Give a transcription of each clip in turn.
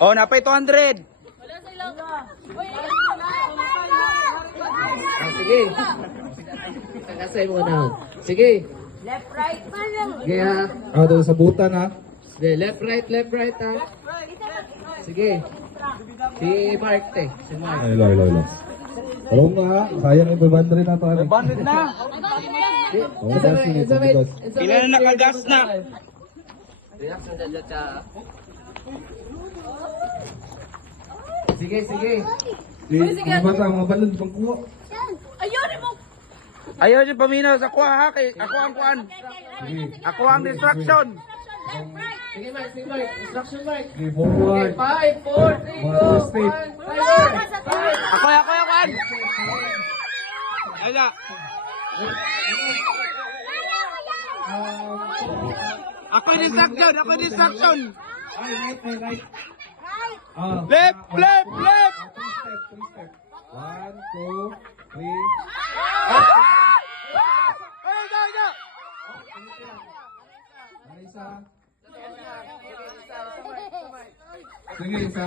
Oh, napay 200. Sige. Kakasay mo na. Sige. Left, right. Sige ha. Doon sa butan ha. Sige, left, right ha. Sige. Si Mark te. Si Mark. Ay, lo. Tulong nga ha. Sayang yung 500 na to. Bandit na. Pila na nakagas na. Reaction dyan siya. Sige, sige. Mga bata, mga balon, pangkuha. Ayaw niyo paminaw sa kuha ha. Kay ako ang kuan. Ako ang distraction. Sige, Mark. Sige, Mark. Instruction, Mark. Okay, forward. 5, 4, 3, 2, 1. Ako kuan. Ala. Ako yung distraction. Right. Left. 3 step. 1, 2, 3. Isa. Sige, sa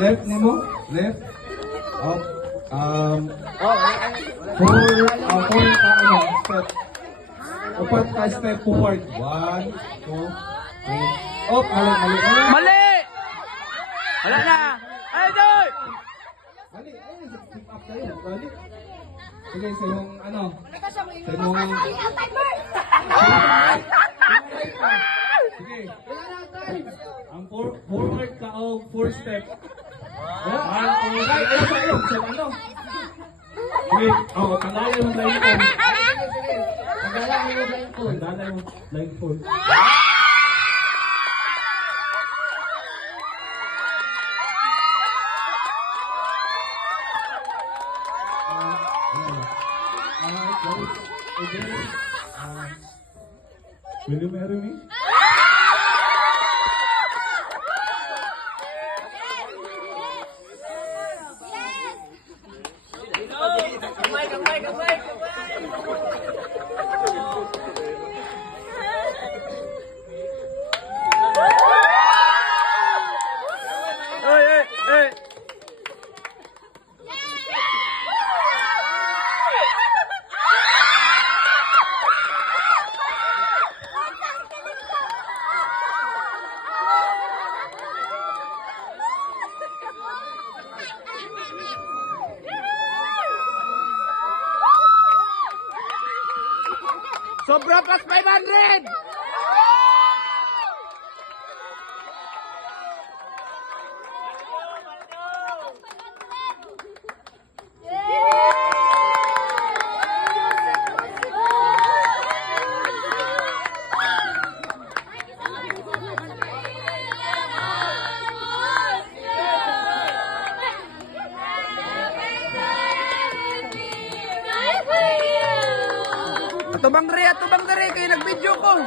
left nimo, left. Up. Four step. Upat ka step forward. 1, 2, 3. Up, mali. Mali. Wala na. Ay, doy. Mali, keep up tayo. Mali. Sige, sa yung sa yung sige. Ang forward ka o 4 step. Right. So, sige, tanggalin mo blindfold. Tanggalin mo blindfold. Will you marry me? Hey. Sobra plus 500! Atubang dere, kayo nag-video ko.